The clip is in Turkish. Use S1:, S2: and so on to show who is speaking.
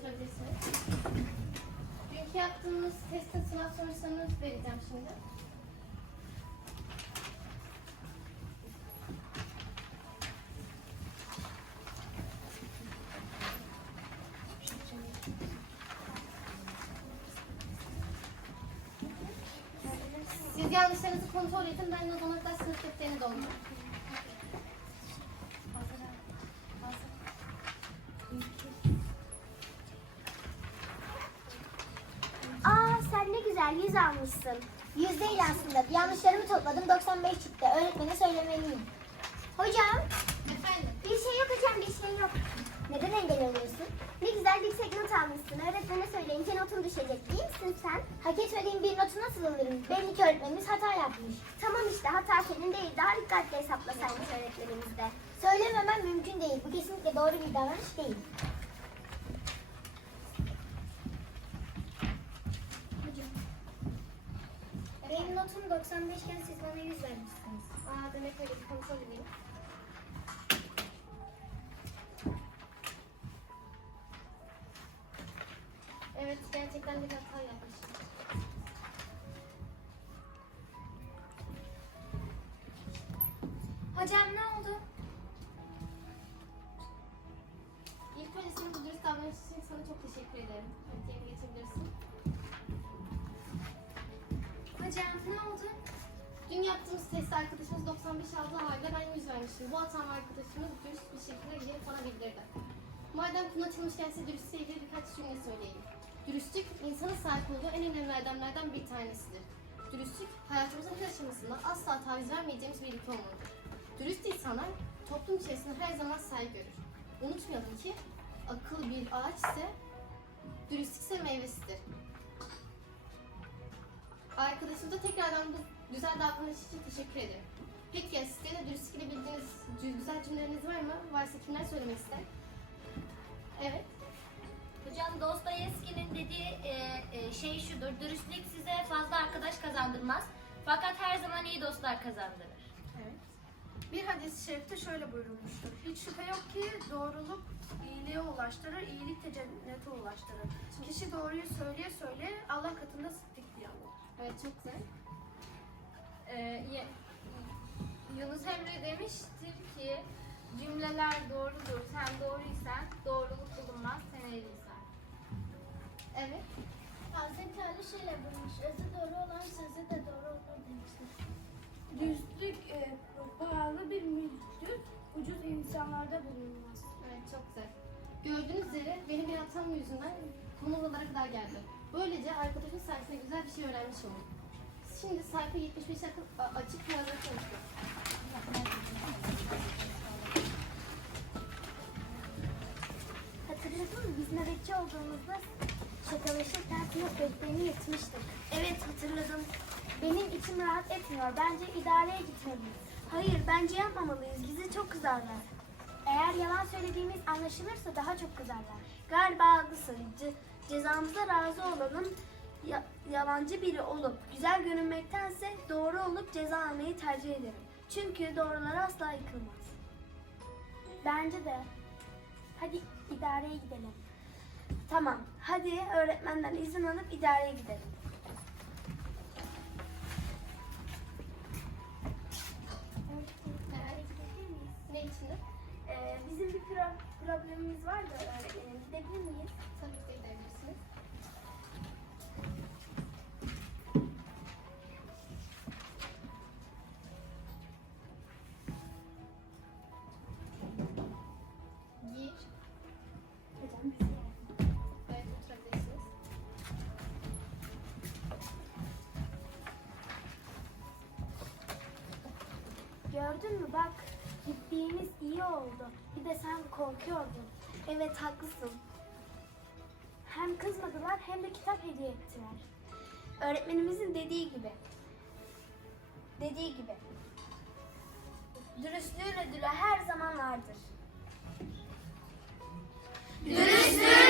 S1: oturabilirsiniz. Dünkü yaptığımız testin sınav sonuçlarını vereceğim şimdi. Siz yanlışlarınızı kontrol edin. Ben o zaman da sınıf defterini doldurayım.
S2: Aa, sen ne güzel 100 almışsın. 100 değil aslında. Yanlışlarımı topladım, 95 çıktı. Öğretmene söylemeliyim. Hocam,
S1: Efendim?
S2: bir şey yok hocam, bir şey yok. Neden engel oluyorsun? Ne güzel yüksek not almışsın. Öğretmene söyleyince notun düşecek. İyi misin sen? Hak etmediğin bir notu nasıl alırım? Belli ki öğretmenimiz hata yapmış. Tamam işte, hata senin değil. Daha dikkatli hesaplasaymış öğretmenimiz de. Söylememem mümkün değil. Bu kesinlikle doğru bir davranış değil. Benim notum 95 iken siz bana 100 vermişsiniz.
S1: Aa, demek öyle bir kontrol edeyim. Evet, gerçekten bir hata yapmışım.
S2: Hocam ne oldu?
S1: İlk önce senin bu dürüst davranış için sana çok teşekkür ederim. Evet, yerine geçebilirsin.
S2: Hocam ne oldu?
S1: Dün yaptığımız testte arkadaşımız 95 aldığı halde ben 100 vermişim. Bu hatamı arkadaşımız dürüst bir şekilde gelip bana bildirdi. Madem konu açılmışken size dürüstlüğe ilgili birkaç cümle söyleyeyim. Dürüstlük, insanın sahip olduğu en önemli erdemlerden bir tanesidir. Dürüstlük, hayatımızın her aşamasında asla taviz vermeyeceğimiz bir ilke olmalıdır. Dürüst insanlar toplum içerisinde her zaman saygı görür. Unutmayalım ki akıl bir ağaç ise, dürüstlük ise meyvesidir. Arkadaşımıza tekrardan bu güzel davranış için teşekkür ederim. Peki ya sizde de dürüstlük ile bildiğiniz güzel cümleleriniz var mı? Varsa kimler söylemek ister? Evet.
S3: Hocam Dostoyevski'nin dediği şey şudur, dürüstlük size fazla arkadaş kazandırmaz fakat her zaman iyi dostlar kazandırır.
S1: Evet.
S4: Bir hadis-i şerifte şöyle buyurulmuştur. Hiç şüphe yok ki doğruluk iyiliğe ulaştırır, iyilik de cennete ulaştırır. Kişi doğruyu söyleye söyleye Allah katında sıddık diye alır.
S1: Evet, çok güzel.
S5: Yunus Emre demiştir ki cümleler doğrudur. Sen doğruysan doğruluk bulunmaz. Sen eğriysen.
S1: Evet.
S2: Hazreti Ali şöyle buyurmuş. Özü doğru olan sözü de doğru olur demiştir.
S4: Dürüstlük pahalı bir mülktür, ucuz insanlarda bulunmaz.
S1: Evet, çok güzel. Gördüğünüz üzere benim bir hatam yüzünden konu buralara kadar geldi. Böylece arkadaşın sayesinde güzel bir şey öğrenmiş oldum. Şimdi sayfa 75 açık yazılı konuşuyoruz.
S2: Hatırladın mı? Biz nöbetçi olduğumuzda şakalaşırken sınıf defterini yırtmıştık. Evet hatırladım. Benim içim rahat etmiyor. Bence idareye gitmeliyiz. Hayır bence yapmamalıyız. Bizi çok kızarlar. Eğer yalan söylediğimiz anlaşılırsa daha çok kızarlar. Galiba haklısın. Cezamıza razı olalım. Yalancı biri olup güzel görünmektense doğru olup ceza almayı tercih ederim. Çünkü doğrular asla yıkılmaz. Bence de. Hadi idareye gidelim. Tamam. Hadi öğretmenden izin alıp idareye gidelim.
S1: Evet. Ne içinde?
S2: Bizim bir problemimiz var da öğretmenim. Gidebilir miyiz?
S1: Tabii ki de gidebilirsiniz. Gir.
S2: Hocam bize yardım.
S1: Evet, oturabilirsiniz.
S2: Gördün mü bak. Gittiğimiz iyi oldu. Bir de sen korkuyordun. Evet haklısın. Hem kızmadılar hem de kitap hediye ettiler. Öğretmenimizin dediği gibi. Dürüstlüğün ödülü her zaman vardır.
S3: Dürüstlüğün